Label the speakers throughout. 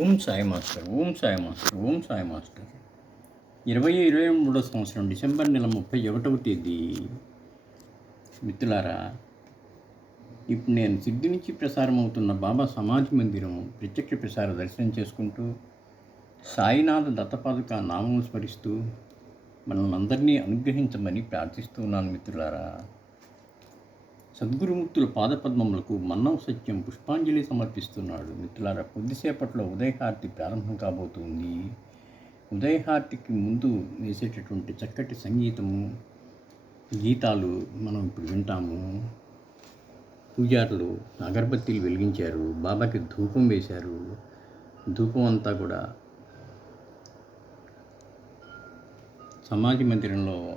Speaker 1: Om Sai master Om Sai master Om Sai master. ఇరవై ఇరవై మూడో సంవత్సరం డిసెంబర్ నెల ముప్పై ఒకటవ తేదీ. మిత్రులారా ఇప్పుడు నేను సిద్ధి నుంచి ప్రసారం అవుతున్న బాబా సమాధి మందిరం ప్రత్యక్ష ప్రసార దర్శనం చేసుకుంటూ సాయినాథ దత్తపాదుక నామం స్మరిస్తూ మనల్ని అందరినీ అనుగ్రహించమని ప్రార్థిస్తున్నాను మిత్రులారా. సద్గురుముక్తుల పాదపద్మములకు మన్నవ సత్యం పుష్పాంజలి సమర్పిస్తున్నాడు. మిత్రులారా కొద్దిసేపట్లో ఉదయహారతి ప్రారంభం కాబోతుంది. ఉదయహారతికి ముందు వేసేటటువంటి చక్కటి సంగీతము గీతాలు మనం ఇప్పుడు వింటాము. పూజారులు అగరబత్తీలు వెలిగించారు బాబాకి ధూపం వేశారు. ధూపం అంతా కూడా సమాజ మందిరంలో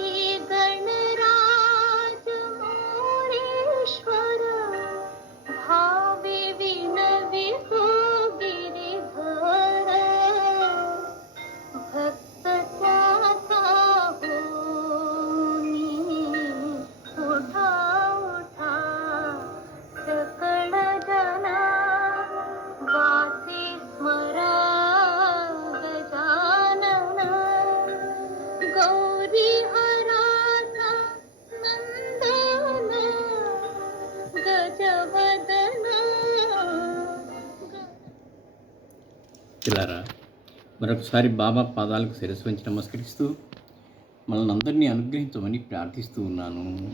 Speaker 1: పిల్లారా మరొకసారి బాబా పాదాలకు శిరస్సు వంచి నమస్కరిస్తూ మనల్ని అందరినీ అనుగ్రహించమని ప్రార్థిస్తూ ఉన్నాను.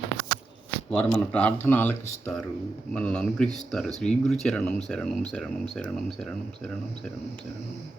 Speaker 1: వారు మన ప్రార్థన ఆలకిస్తారు మనల్ని అనుగ్రహిస్తారు. శ్రీ గురు చరణం శరణం శరణం శరణం శరణం శరణం శరణం శరణం.